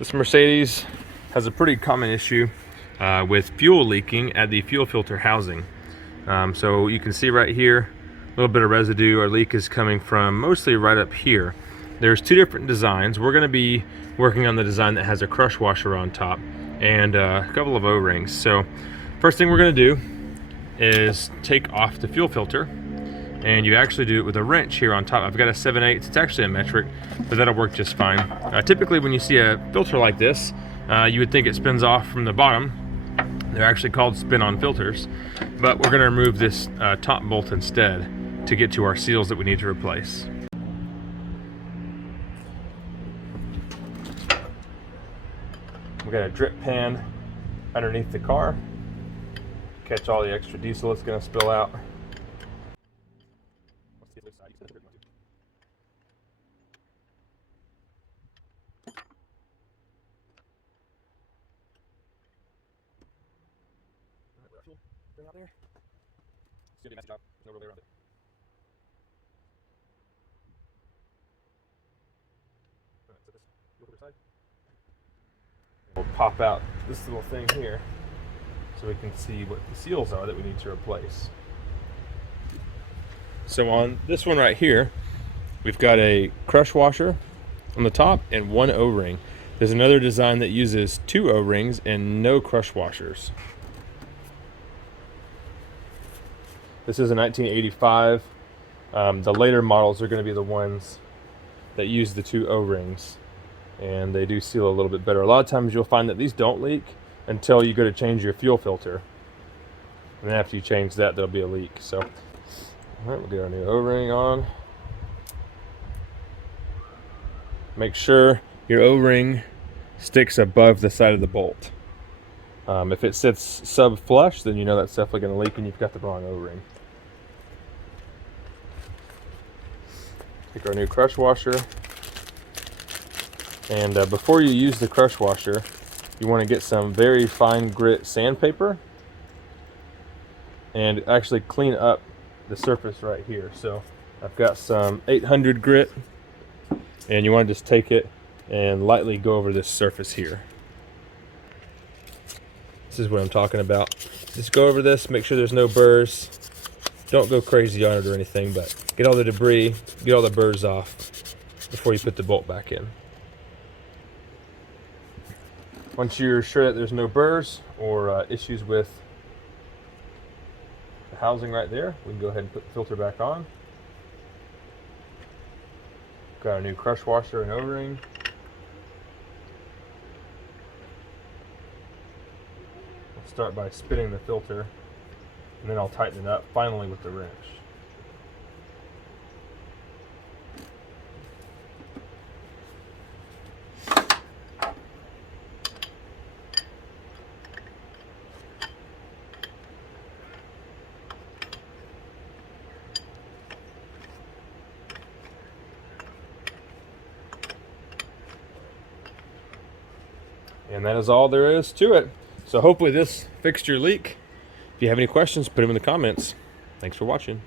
This Mercedes has a pretty common issue with fuel leaking at the fuel filter housing. So you can see right here, a little bit of residue. Our leak is coming from mostly right up here. There's two different designs. We're going to be working on the design that has a crush washer on top and a couple of O-rings. So first thing we're going to do is take off the fuel filter, and you actually do it with a wrench here on top. I've got a 7/8, it's actually a metric, but that'll work just fine. Typically when you see a filter like this, you would think it spins off from the bottom. They're actually called spin-on filters, but we're gonna remove this top bolt instead to get to our seals that we need to replace. We got a drip pan underneath the car, catch all the extra diesel that's gonna spill out. Bring out there. It's gonna be a messy job. There's no real way around it. Alright, so this over the side. We'll pop out this little thing here so we can see what the seals are that we need to replace. So on this one right here, we've got a crush washer on the top and one O-ring. There's another design that uses two O-rings and no crush washers. This is a 1985. The later models are going to be the ones that use the two O-rings, and they do seal a little bit better. A lot of times you'll find that these don't leak until you go to change your fuel filter, and then after you change that, there'll be a leak. So, all right, we'll get our new O-ring on. Make sure your O-ring sticks above the side of the bolt. If it sits sub-flush, then you know that's definitely going to leak and you've got the wrong O-ring. Take our new crush washer, and before you use the crush washer, you want to get some very fine grit sandpaper and actually clean up the surface right here. So I've got some 800 grit, and you want to just take it and lightly go over this surface here. This is what I'm talking about. Just go over this, make sure there's no burrs. Don't go crazy on it or anything, but get all the debris, get all the burrs off before you put the bolt back in. Once you're sure that there's no burrs or issues with the housing right there, we can go ahead and put the filter back on. Got a new crush washer and O-ring. Start by spinning the filter, and then I'll tighten it up finally with the wrench. And that is all there is to it. So hopefully this fixed your leak. If you have any questions, put them in the comments. Thanks for watching.